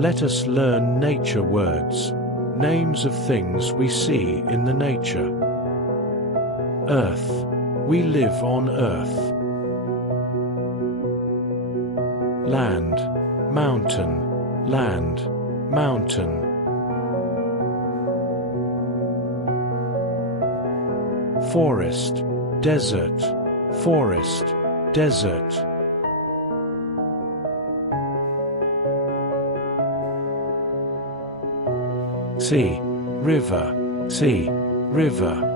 Let us learn nature words, names of things we see in the nature. Earth, we live on earth. Land, mountain, land, mountain. Forest, desert, forest, desert. Sea, river, river.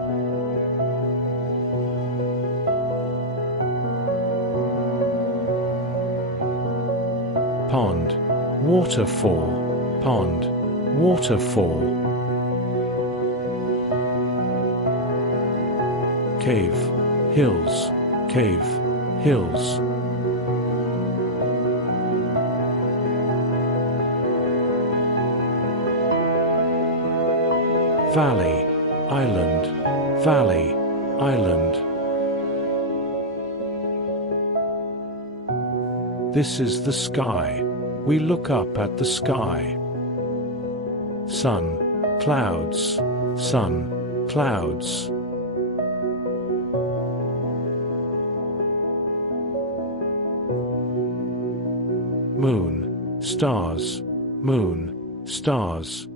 Pond, waterfall, pond, waterfall. Cave, hills, cave, hills. Valley, island, valley, island. This is the sky. We look up at the sky. Sun, clouds, clouds. Moon, stars, stars.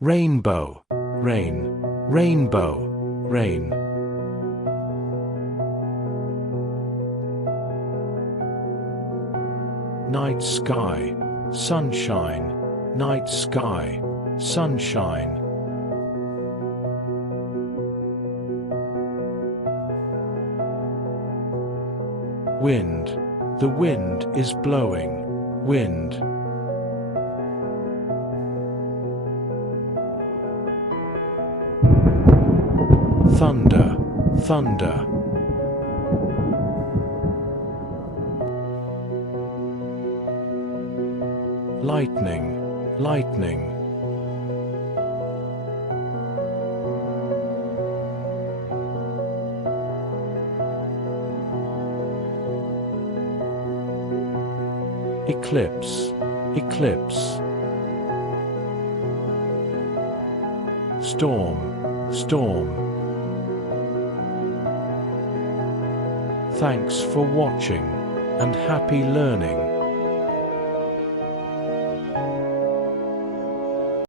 Rainbow, rainbow, rain. Night sky, sunshine, night sky, sunshine. Wind, the wind is blowing, wind. Thunder, thunder. Lightning, lightning. Eclipse, eclipse. Storm, storm. Thanks for watching, and happy learning.